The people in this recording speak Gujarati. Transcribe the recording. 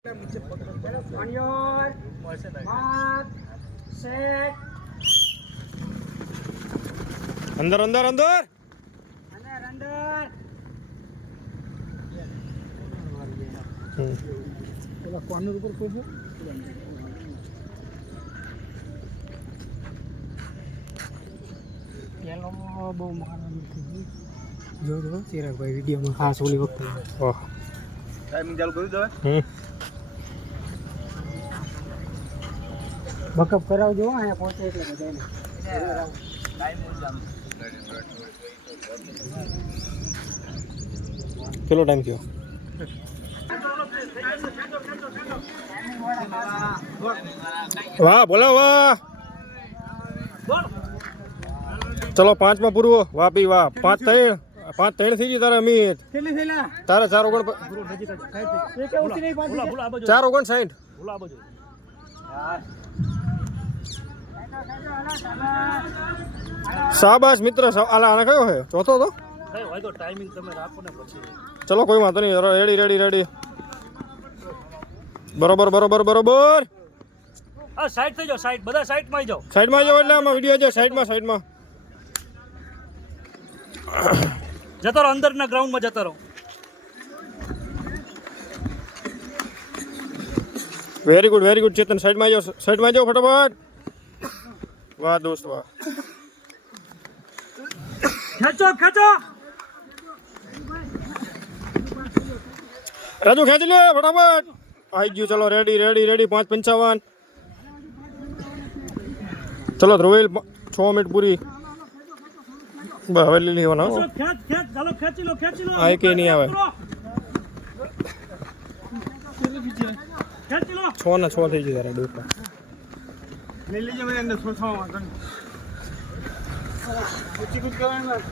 अंदर अंदर अंदर कॉर्नर ऊपर कोई બહુ જો જો ચિરાગભાઈ વિડીયોમાં ખાસ ઓલી વખતે ઓહ ટાઈમિંગ ચાલુ કરી દો બકઅપ કરાવજો અહીંયા પહોંચે એટલે બધાને કેટલો ટાઈમ થયો વાહ બોલો વાહ ચલો 5 માં પૂરું વાહ પી વાહ 5 3 થઈ ગઈ તારે અમિત કેટલી થેલા તારે 4 ઓગણ એ કે ઉસી નહીં પાછી 4 ઓગણ 60 બોલા બાજુ શાબાશ મિત્ર આલા આને કયો હે ચોથો તો કઈ હોય તો ટાઈમિંગ તમે રાખો ને પછી ચલો કોઈ વાંધો નહીં રેડી રેડી રેડી બરોબર બરોબર બરોબર આ સાઈડ થઈ જાઓ સાઈડ બધા સાઈડ માં જાઓ સાઈડમાં જાઓ એટલે આમાં વિડિયો છે સાઈડમાં જતો રહો અંદરના ગ્રાઉન્ડમાં જતો રહો વેરી ગુડ ચેતન સાઈડમાં જાઓ ફટાફટ વાહ દોસ્ત વાહ ખેંચો રાજુ ખેંચી લે ફટાફટ આવી ગયું ચલો રેડી 5:55 ચલો ધ્રુવેલ 6 મિનિટ પૂરી બસ હવે લઈ લેવાનો ખેંચ ચાલો ખેંચી લો આ કે નહીં આવે ખેંચી લો 6 ના 6 થઈ ગઈ તારા ડોકા લઈ લેજો મને અંદર સોસામાં ઊંચી કૂદ કરવાનું